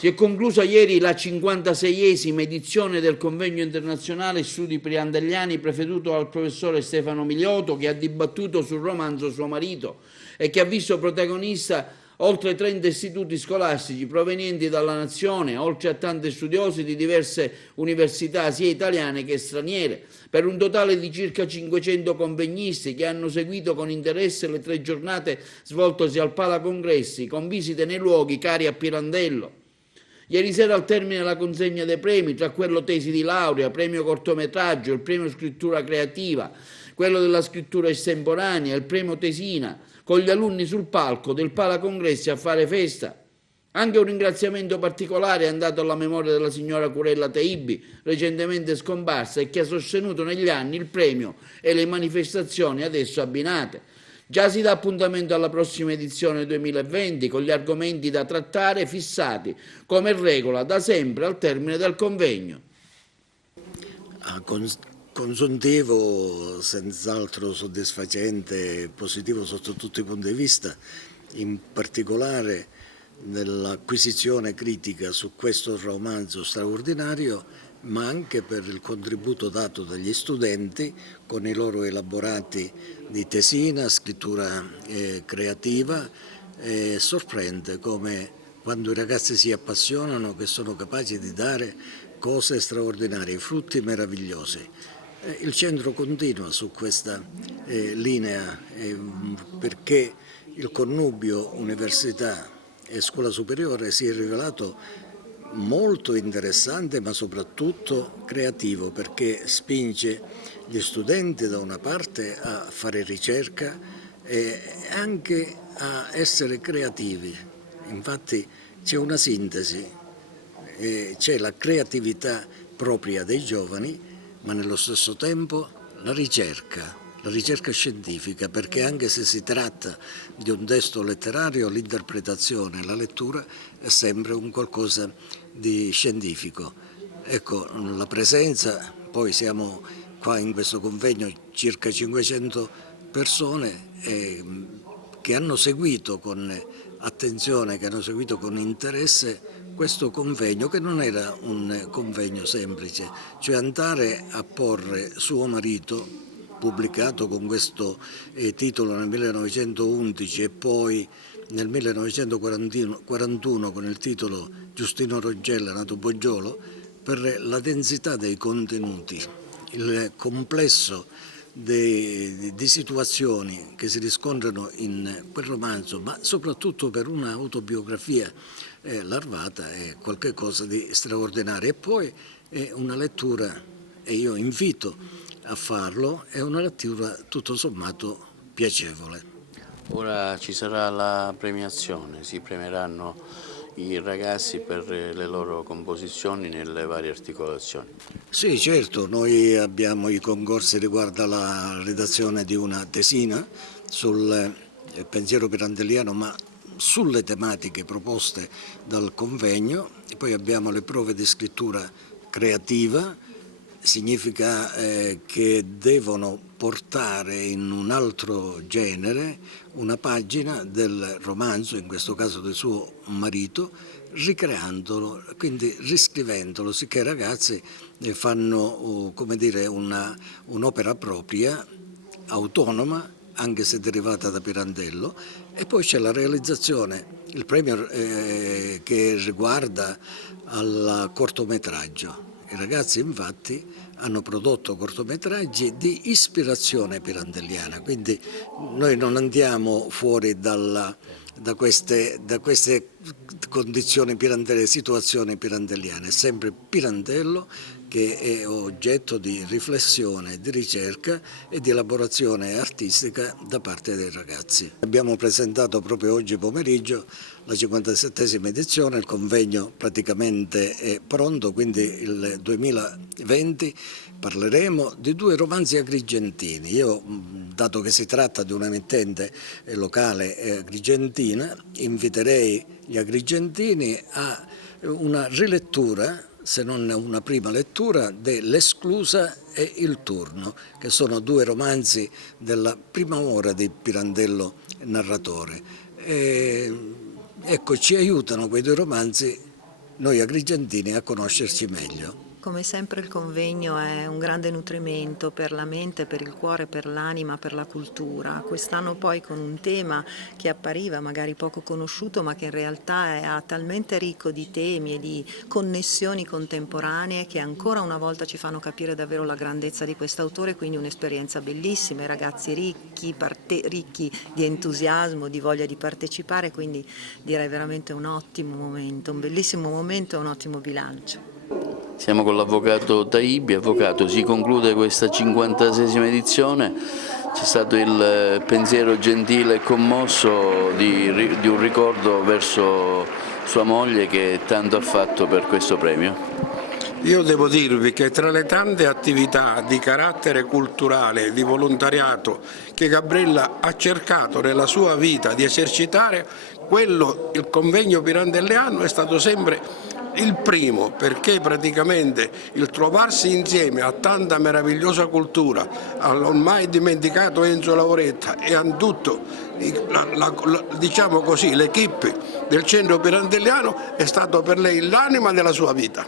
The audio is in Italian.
Si è conclusa ieri la 56esima edizione del Convegno internazionale Studi Pirandelliani presieduto dal professore Stefano Miliotto, che ha dibattuto sul romanzo Suo marito e che ha visto protagonista oltre 30 istituti scolastici provenienti dalla nazione, oltre a tanti studiosi di diverse università sia italiane che straniere, per un totale di circa 500 convegnisti che hanno seguito con interesse le 3 giornate svoltesi al Pala Congressi, con visite nei luoghi cari a Pirandello. Ieri sera, al termine della consegna dei premi, tra quello tesi di laurea, premio cortometraggio, il premio scrittura creativa, quello della scrittura estemporanea, il premio tesina, con gli alunni sul palco del Pala Congressi a fare festa. Anche un ringraziamento particolare è andato alla memoria della signora Curella Teibi, recentemente scomparsa e che ha sostenuto negli anni il premio e le manifestazioni adesso abbinate. Già si dà appuntamento alla prossima edizione 2020 con gli argomenti da trattare fissati come regola da sempre al termine del convegno. Consuntivo, senz'altro soddisfacente e positivo sotto tutti i punti di vista, in particolare nell'acquisizione critica su questo romanzo straordinario, ma anche per il contributo dato dagli studenti con i loro elaborati di tesina, scrittura creativa. Sorprende come quando i ragazzi si appassionano che sono capaci di dare cose straordinarie, frutti meravigliosi. Il centro continua su questa linea perché il connubio università e scuola superiore si è rivelato molto interessante, ma soprattutto creativo, perché spinge gli studenti da una parte a fare ricerca e anche a essere creativi. Infatti c'è una sintesi, c'è la creatività propria dei giovani, ma nello stesso tempo la ricerca scientifica, perché anche se si tratta di un testo letterario, l'interpretazione, la lettura è sempre un qualcosa di scientifico. Ecco, la presenza, poi siamo qua in questo convegno circa 500 persone che hanno seguito con attenzione, che hanno seguito con interesse questo convegno, che non era un convegno semplice, cioè andare a porre Suo marito, pubblicato con questo titolo nel 1911 e poi nel 1941 con il titolo Giustino Roggella, nato Poggiolo, per la densità dei contenuti, il complesso di situazioni che si riscontrano in quel romanzo, ma soprattutto per un'autobiografia larvata è qualcosa di straordinario. E poi è una lettura, e io invito a farlo, è una lettura tutto sommato piacevole. Ora ci sarà la premiazione, si premieranno i ragazzi per le loro composizioni nelle varie articolazioni. Sì, certo, noi abbiamo i concorsi riguardo alla redazione di una tesina sul pensiero pirandelliano, ma sulle tematiche proposte dal convegno, e poi abbiamo le prove di scrittura creativa. Significa che devono portare in un altro genere una pagina del romanzo, in questo caso del Suo marito, ricreandolo, quindi riscrivendolo, sicché i ragazzi fanno come dire, un'opera propria, autonoma, anche se derivata da Pirandello. E poi c'è la realizzazione, il premio che riguarda al cortometraggio. I ragazzi infatti hanno prodotto cortometraggi di ispirazione pirandelliana, quindi noi non andiamo fuori da queste condizioni pirandelliane, situazioni pirandelliane, è sempre Pirandello che è oggetto di riflessione, di ricerca e di elaborazione artistica da parte dei ragazzi. Abbiamo presentato proprio oggi pomeriggio la 57esima edizione, il convegno praticamente è pronto, quindi il 2020 parleremo di 2 romanzi agrigentini. Io, dato che si tratta di un'emittente locale agrigentina, inviterei gli agrigentini a una rilettura, se non una prima lettura, dell'Esclusa e Il turno, che sono 2 romanzi della prima ora di Pirandello narratore. Ecco, ci aiutano quei 2 romanzi noi agrigentini a conoscerci meglio. Come sempre il convegno è un grande nutrimento per la mente, per il cuore, per l'anima, per la cultura. Quest'anno poi con un tema che appariva magari poco conosciuto ma che in realtà è talmente ricco di temi e di connessioni contemporanee che ancora una volta ci fanno capire davvero la grandezza di quest'autore, quindi un'esperienza bellissima, i ragazzi ricchi di entusiasmo, di voglia di partecipare, quindi direi veramente un ottimo momento, un bellissimo momento e un ottimo bilancio. Siamo con l'avvocato Taibi. Avvocato, si conclude questa 56esima edizione, c'è stato il pensiero gentile e commosso di un ricordo verso sua moglie che tanto ha fatto per questo premio. Io devo dirvi che tra le tante attività di carattere culturale e di volontariato che Gabriella ha cercato nella sua vita di esercitare, il convegno pirandelliano è stato sempre il primo, perché praticamente il trovarsi insieme a tanta meravigliosa cultura, all'ormai dimenticato Enzo Lauretta e a tutto, diciamo così, l'equipe del centro pirandelliano è stato per lei l'anima della sua vita.